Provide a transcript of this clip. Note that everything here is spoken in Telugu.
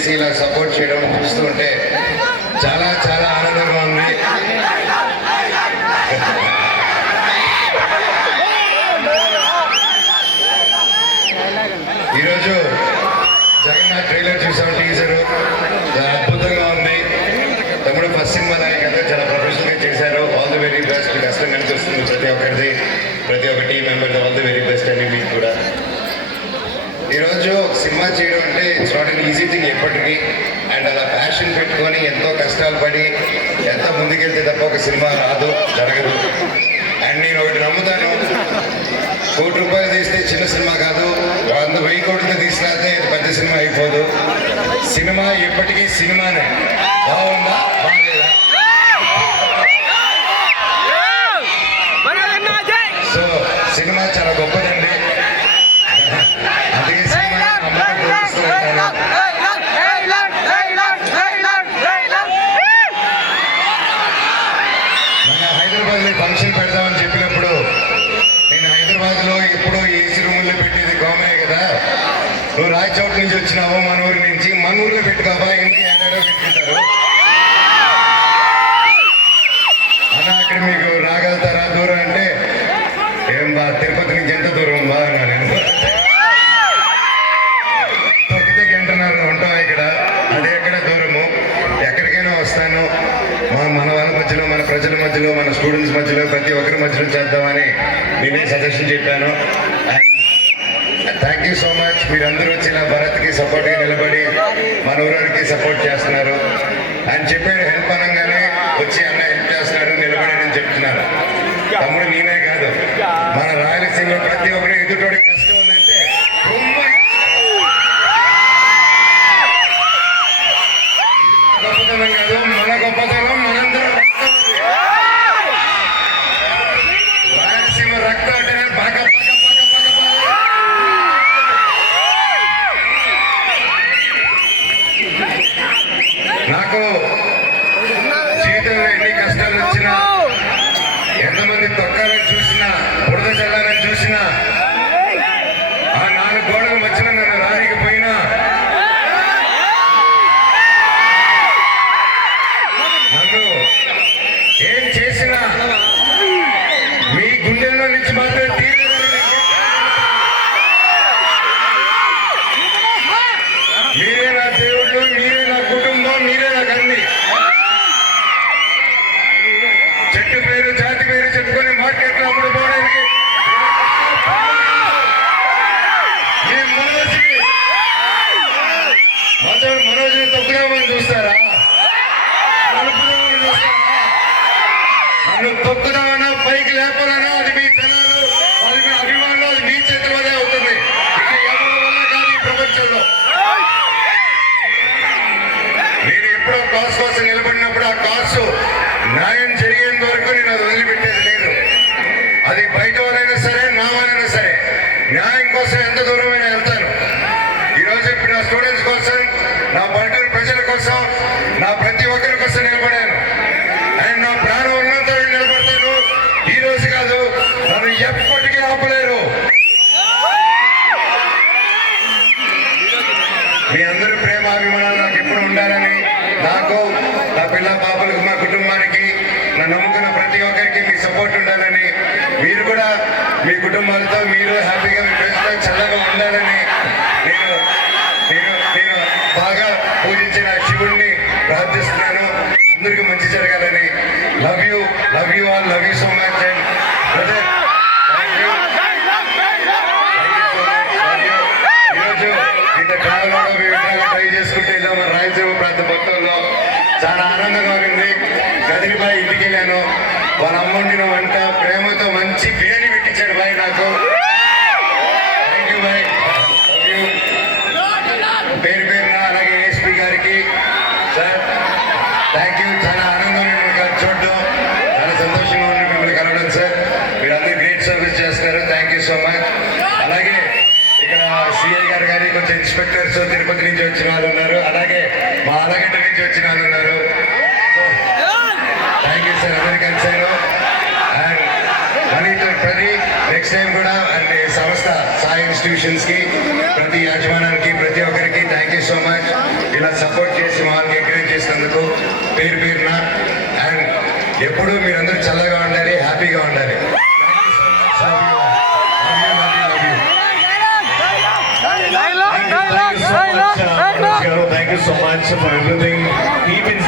చేసి ఇలా సపోర్ట్ చేయడం చూస్తూ ఉంటే చాలా చాలా ఆనందంగా ఉంది. ఈరోజు జగన్నాథ్ ట్రైలర్ చూసాం, టీజర్ అద్భుతంగా ఉంది. తమ్ముడు ఫస్ట్ సినిమా దానికి కదా చాలా ప్రొఫెషనల్గా చేశారు. All the very best. కష్టం కనిపిస్తుంది ప్రతి ఒక్కరిది, ప్రతి ఒక్క టీం మెంబర్ది. ఆల్ ది వెరీ బెస్ట్ అని మీకు కూడా. ఈరోజు సినిమా చేయడం అంటే it's not an easy thing ఎప్పటికీ. అండ్ అలా ప్యాషన్ పెట్టుకొని ఎంతో కష్టాలు పడి ఎంతో ముందుకెళ్తే తప్ప ఒక సినిమా రాదు, జరగదు. అండ్ నేను ఒకటి నమ్ముతాను, ₹1,00,00,000 తీస్తే చిన్న సినిమా కాదు, 100,000 కోట్లతో తీసినాతే పెద్ద సినిమా అయిపోదు. సినిమా ఎప్పటికీ సినిమానే. బాగుందా బాగలేదా? సో సినిమా చాలా గొప్పదండి. అదే సినిమా ప్రోత్సహిస్తూ ఉంటాను. మన హైదరాబాద్లో ఫంక్షన్ పెడదామని చెప్పినప్పుడు నేను హైదరాబాద్లో ఎప్పుడో ఏసీ రూముల్లో పెట్టేది కామనే కదా. నువ్వు రాయచోట్ నుంచి వచ్చినావు, మన ఊరి నుంచి, మన ఊర్లో పెట్టుకోవా, ఇంటికి ఏడాడో పెట్టుకుంటారు అన్న. అక్కడ మీకు రాగలుగుతారా దూరం అంటే, ఏం బా తిరుపతి నుంచి ఎంత దూరం బా అన్నా. నేను తొక్కితే గంటన్నర ఉంటాం ఇక్కడ, అదే ఎక్కడ దూరము. ఎక్కడికైనా వస్తాను. మన వాళ్ళ మధ్యలో, మన ప్రజల మధ్యలో, మన స్టూడెంట్స్ మధ్యలో, ప్రతి ఒక్కరి మధ్యలో చేద్దామని నేనే సజెషన్ చెప్పాను. Thank you so much. మీరందరూ వచ్చిన భరత్కి సపోర్ట్గా నిలబడి మన ఊరికి సపోర్ట్ చేస్తున్నారు. ఆయన చెప్పాడు హెల్ప్ అనగానే వచ్చి అన్న హెల్ప్ చేస్తున్నారు, నిలబడి నేను చెప్తున్నాను. తమ్ముడు నేనే కాదు, మన రాయలసీమలో ప్రతి ఒక్కరు ఎదుటోడి కష్టం ఉందంటే గొప్పతనం కాదు, మన గొప్పతనం. మనందరం రాయలసీమ రక్తం అంటే బాగా నాకు జీవితంలో ఎన్ని కష్టాలు వచ్చినా, ఎంతమంది తొక్కాలని చూసినా, బురద చల్లాలని చూసినా, ఆ 4 గోడల మధ్యన నన్ను రానికపోయినా, నన్ను ఏం చేసినా మీ గుండెల్లో నుంచి మాత్రం మీరే నా దేవుళ్ళు, మీరే నా కుటుంబం, మీరే నాకు అన్ని. చెట్టు పేరు జాతి పేరు చెప్పుకొని మార్కెట్లో అమ్ముడు పోవడానికి మనోజ్ని తొక్కుదామని చూస్తారా? నన్ను తొక్కుదామన్నా, పైకి లేపాలన్నా, అది మీ జనాలు, అది మీ అభిమానులు, అది మీ చేతుల వల్లే అవుతుంది. ఇది ఎవరి వల్ల కాదు ఈ ప్రపంచంలో. నేను ఎప్పుడో కాస్ కోసం నిలబడినప్పుడు ఆ కాసు న్యాయం జరిగేంత వరకు నేను అది వదిలిపెట్టేది లేదు. అది బయట వాళ్ళైనా సరే, నా వాళ్ళైనా సరే, న్యాయం కోసం ఎంత దూరమైనా వెళ్తాను. ఈరోజు ఇప్పుడు నా స్టూడెంట్స్ కోసం, నా పల్లెటూరు ప్రజల కోసం, నా ప్రతి ఒక్కరి కోసం నిలబడాను. అండ్ నా ప్రాణం ఉన్నంత వరకు నిలబడతాను. ఈ రోజు కాదు, నన్ను ఎప్పటికీ ఆపలేరు. మీ అందరూ ప్రేమ అభిమానాలు నాకు ఎప్పుడు ఉండాలని, నాకు, నా పిల్ల పాపలకు, మా కుటుంబానికి, నా నమ్ముకున్న ప్రతి ఒక్కరికి మీ సపోర్ట్ ఉండాలని, మీరు కూడా మీ కుటుంబాలతో మీరు హ్యాపీగా, మీ ఫ్రెండ్స్తో చల్లగా ఉండాలని నేను నేను నేను బాగా పూజించిన శివుడిని ప్రార్థిస్తున్నాను. అందరికీ మంచి జరగాలని. Love you all, love you so much. And brother, ఈరోజు ఇంత ట్రావెల్ ట్రై చేసుకుంటే ఇలా మన రాయలసీమ ప్రాంత మొత్తంలో చాలా ఆనందంగా ఉంది. గదిరిబాయి ఇంటికి వెళ్ళాను. వాళ్ళ అమ్మండిన వంట ప్రేమతో మంచి బిర్యానీ పెట్టించాడు బాయ్ నాకు. Thank you boy. పేరు పేరున అలాగే ఏఎస్పీ గారికి సార్ థ్యాంక్ యూ. చాలా ఆనందం చూడడం, చాలా సంతోషంగా ఉంది మిమ్మల్ని కలవడం సార్. మీరందరూ గ్రేట్ సర్వీస్ చేస్తున్నారు. Thank you so much. అలాగే ఇక్కడ సిఐ గారు కానీ కొంచెం ఇన్స్పెక్టర్స్ తిరుపతి నుంచి వచ్చిన వాళ్ళు ఉన్నారు, అలాగే మా ఆలగడ్డ నుంచి వచ్చిన వాళ్ళు ఉన్నారు. థ్యాంక్ యూ సార్, అందరికీ కలిసాను. అండ్ మళ్ళీ ప్రతి నెక్స్ట్ టైం కూడా అండ్ సంస్థ సాయి ఇన్స్టిట్యూషన్స్ కి, ప్రతి యాజమానానికి, ప్రతి ఒక్కరికి థ్యాంక్ యూ సో మచ్. ఇలా పేరు పేరున. అండ్ ఎప్పుడూ మీరందరూ చల్లగా ఉండాలి, హ్యాపీగా ఉండాలి. Thank you so much for everything. Keep it